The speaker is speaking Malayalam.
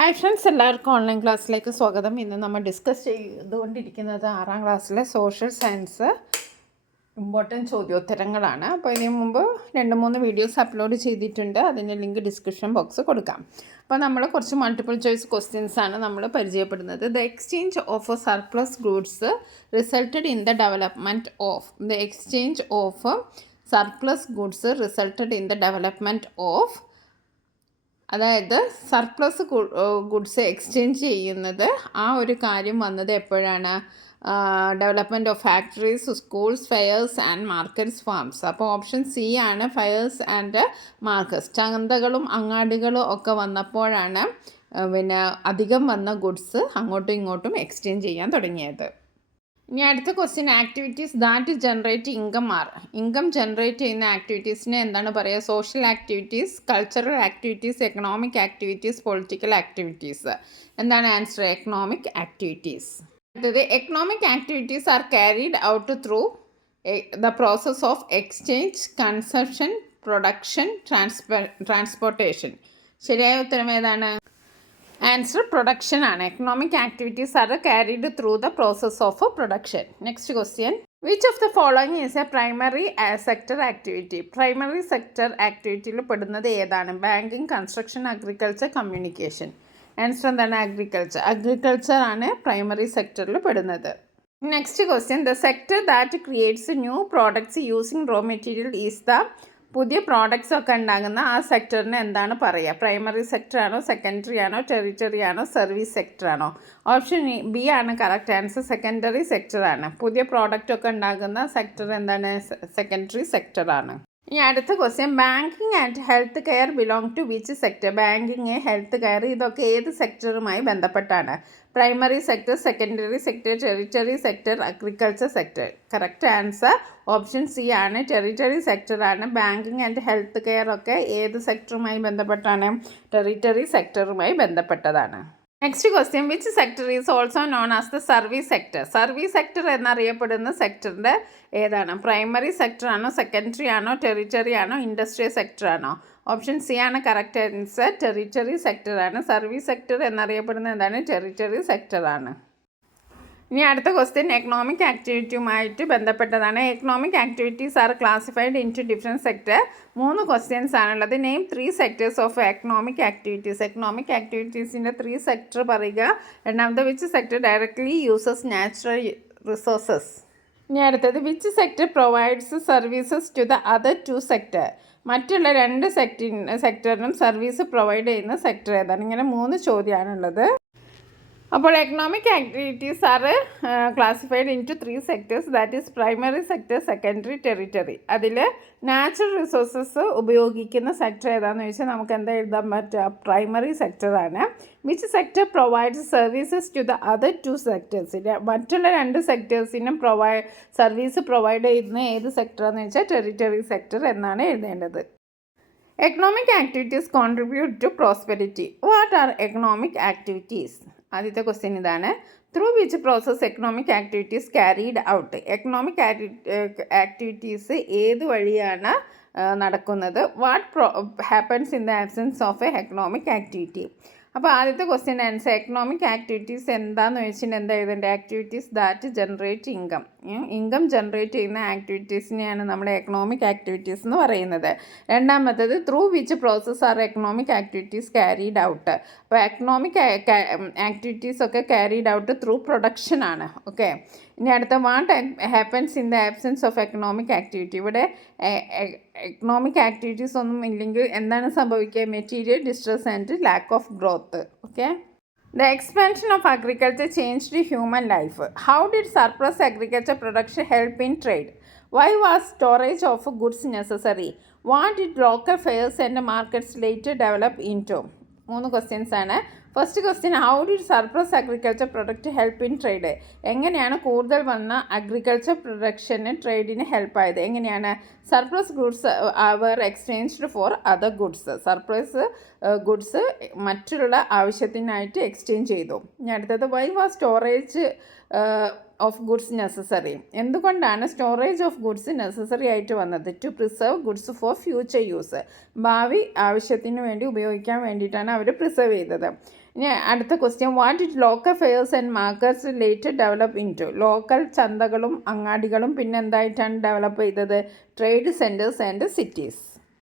ഹായ് ഫ്രണ്ട്സ്, എല്ലാവർക്കും ഓൺലൈൻ ക്ലാസ്സിലേക്ക് സ്വാഗതം. ഇന്ന് നമ്മൾ ഡിസ്കസ് ചെയ്തുകൊണ്ടിരിക്കുന്നത് 6ാം ക്ലാസ്സിലെ സോഷ്യൽ സയൻസ് ഇമ്പോർട്ടൻറ്റ് ചോദ്യോത്തരങ്ങളാണ്. അപ്പോൾ ഇതിനു മുമ്പ് 2-3 വീഡിയോസ് അപ്ലോഡ് ചെയ്തിട്ടുണ്ട്. അതിൻ്റെ ലിങ്ക് ഡിസ്ക്രിപ്ഷൻ ബോക്സ് കൊടുക്കാം. അപ്പോൾ നമ്മൾ കുറച്ച് മൾട്ടിപ്പിൾ ചോയ്സ് ക്വസ്റ്റ്യൻസാണ് നമ്മൾ പരിചയപ്പെടുന്നത്. The exchange of surplus goods resulted in the development of അതായത് സർപ്ലസ് ഗുഡ്സ് എക്സ്ചേഞ്ച് ചെയ്യുന്നത് ആ ഒരു കാര്യം വന്നത് എപ്പോഴാണ്? Development of factories, schools, fairs and markets, farms. അപ്പോൾ ഓപ്ഷൻ സി ആണ്, ഫെയേഴ്സ് ആൻഡ് മാർക്കറ്റ്സ്. ചന്തകളും അങ്ങാടികളും ഒക്കെ വന്നപ്പോഴാണ് അധികം വന്ന ഗുഡ്സ് അങ്ങോട്ടും ഇങ്ങോട്ടും എക്സ്ചേഞ്ച് ചെയ്യാൻ തുടങ്ങിയത്. ഇനി അടുത്ത question, activities that generate income generate ചെയ്യുന്ന ആക്ടിവിറ്റീസിനെ എന്താണ് പറയുക? Social activities, cultural activities, economic activities, political activities. എന്താണ് ആൻസർ? Economic activities. അടുത്തത്, economic activities are carried out through the process of exchange, consumption, production, transportation. ശരിയായ ഉത്തരം ഏതാണ്? ആൻസർ പ്രൊഡക്ഷൻ ആണ്. Economic activities are carried through the process of production. Next question, which of the following is a primary sector activity? Primary sector ആക്ടിവിറ്റിയിൽ പെടുന്നത് ഏതാണ്? Banking, construction, agriculture, communication. Answer എന്താണ്? അഗ്രികൾച്ചർ ആണ് പ്രൈമറി സെക്ടറിൽ പെടുന്നത്. Next question, the sector that creates new products using raw material is the പുതിയ പ്രോഡക്റ്റ്സ് ഒക്കെ ഉണ്ടാകുന്ന ആ സെക്ടറിന് എന്താണ് പറയുക? പ്രൈമറി സെക്ടർ ആണോ, സെക്കൻഡറി ആണോ, ടെറിറ്ററി ആണോ, സർവീസ് സെക്ടർ ആണോ? ഓപ്ഷൻ ബി ആണ് കറക്റ്റ് ആൻസർ. സെക്കൻഡറി സെക്ടർ ആണ്. പുതിയ പ്രോഡക്റ്റ് ഒക്കെ ഉണ്ടാകുന്ന സെക്ടർ എന്താണ്? സെക്കൻഡറി സെക്ടർ ആണ്. ഇനി അടുത്ത question, banking and health care belong to which sector? Banking, health care ഇതൊക്കെ ഏത് സെക്ടറുമായി ബന്ധപ്പെട്ടാണ്? Primary sector, secondary sector, territory sector, agriculture sector. Correct answer option C ആണ്, ടെറിറ്ററി സെക്ടറാണ്. ബാങ്കിങ് ആൻഡ് ഹെൽത്ത് കെയർ ഒക്കെ ഏത് സെക്ടറുമായി ബന്ധപ്പെട്ടാണ്? ടെറിറ്ററി സെക്ടറുമായി ബന്ധപ്പെട്ടതാണ്. Next question, which sector is also known as the service sector? Service sector എന്നറിയപ്പെടുന്ന സെക്ടറിൻ്റെ ഏതാണ്? പ്രൈമറി സെക്ടർ ആണോ, സെക്കൻഡറി ആണോ, ടെറിറ്ററി ആണോ, ഇൻഡസ്ട്രിയൽ സെക്ടർ ആണോ? ഓപ്ഷൻ സി ആണ് കറക്റ്റ് ആൻസർ. ടെറിറ്ററി സെക്ടറാണ്. സർവീസ് സെക്ടർ എന്നറിയപ്പെടുന്ന എന്താണ്? ടെറിറ്ററി സെക്ടറാണ്. ഇനി അടുത്ത ക്വസ്റ്റ്യൻ എക്കണോമിക് ആക്ടിവിറ്റിയുമായിട്ട് ബന്ധപ്പെട്ടതാണ്. Economic activities are classified into different sector. 3 questions ആണുള്ളത്. Name 3 sectors of economic activities. Economic ആക്ടിവിറ്റീസിൻ്റെ 3 സെക്ടർ പറയുക. രണ്ടാമത്തെ, which sector directly uses natural resources. ഇനി അടുത്തത്, which sector provides services to the other 2 sector. മറ്റുള്ള 2 സെക്ടറിനും സർവീസ് പ്രൊവൈഡ് ചെയ്യുന്ന സെക്ടർ ഏതാണ്? ഇങ്ങനെ 3 ചോദ്യമാണുള്ളത്. അപ്പോൾ economic activities are classified into 3 sectors, that is primary sector, secondary, territory. അതിൽ നാച്ചുറൽ റിസോഴ്സസ് ഉപയോഗിക്കുന്ന സെക്ടർ ഏതാണെന്ന് ചോദിച്ചാൽ നമുക്ക് എന്താ എഴുതാൻ പറ്റുക? പ്രൈമറി സെക്ടറാണ്. Which sector provides services to the other 2 സെക്ടേഴ്സിന്? മറ്റുള്ള 2 സെക്ടേഴ്സിനും സർവീസ് പ്രൊവൈഡ് ചെയ്യുന്ന ഏത് സെക്ടറാണെന്ന് വെച്ചാൽ ടെറിറ്ററി സെക്ടർ എന്നാണ് എഴുതേണ്ടത്. Economic activities contribute to prosperity. What are economic activities? ആദ്യത്തെ ക്വസ്റ്റ്യൻ ഇതാണ്. Through which process economic activities carried out? Economic activities ഏത് വഴിയാണ് നടക്കുന്നത്? What happens in the absence of a economic activity? അപ്പോൾ ആദ്യത്തെ ക്വസ്റ്റ്യൻ ആൻസർ, എക്കണോമിക് ആക്ടിവിറ്റീസ് എന്താണെന്ന് ചോദിച്ചാൽ എന്താ എഴുതേണ്ടത്? Activities that generate income generate ചെയ്യുന്ന ആക്ടിവിറ്റീസിനെയാണ് നമ്മൾ എക്കണോമിക് ആക്ടിവിറ്റീസ് എന്ന് പറയുന്നത്. രണ്ടാമത്തേത്, through which process R economic activities carried out? അപ്പോൾ എക്കണോമിക് ആക്ടിവിറ്റീസ് ഒക്കെ ക്യാരീഡ് ഔട്ട് ത്രൂ പ്രൊഡക്ഷൻ ആണ്. ഓക്കെ. ഇനി അടുത്ത, what happens in the absence of economic activity? ഇവിടെ എക്കണോമിക് ആക്ടിവിറ്റീസ് ഒന്നും ഇല്ലെങ്കിൽ എന്താണ് സംഭവിക്കുക? Material distress and lack of growth. Okay. The expansion of agriculture changed human life. How did surplus agriculture production help in trade? Why was storage of goods necessary? What did local fairs and markets later develop into? 3 questions ആണ്. First question, how did surplus agriculture product help in trade? എങ്ങനെയാണ് കൂടുതൽ വന്ന അഗ്രികൾച്ചർ പ്രൊഡക്ഷന് ട്രേഡിന് ഹെൽപ്പായത്? എങ്ങനെയാണ്? സർപ്ലസ് ഗുഡ്സ് അവർ exchanged for other goods. Surplus goods മറ്റുള്ള ആവശ്യത്തിനായിട്ട് എക്സ്ചേഞ്ച് ചെയ്തു. ഇനി അടുത്തത്, why was storage of goods necessary? എന്തുകൊണ്ടാണ് സ്റ്റോറേജ് ഓഫ് ഗുഡ്സ് നെസസറി ആയിട്ട് വന്നത്? To preserve goods for future use. ഭാവി ആവശ്യത്തിന് വേണ്ടി ഉപയോഗിക്കാൻ വേണ്ടിയിട്ടാണ് അവർ പ്രിസർവ് ചെയ്തത്. ഇനി അടുത്ത question, what did local fairs and markets later develop into? Local ചന്തകളും അങ്ങാടികളും പിന്നെ എന്തായിട്ടാണ് ഡെവലപ്പ് ചെയ്തത്? Trade centres and cities.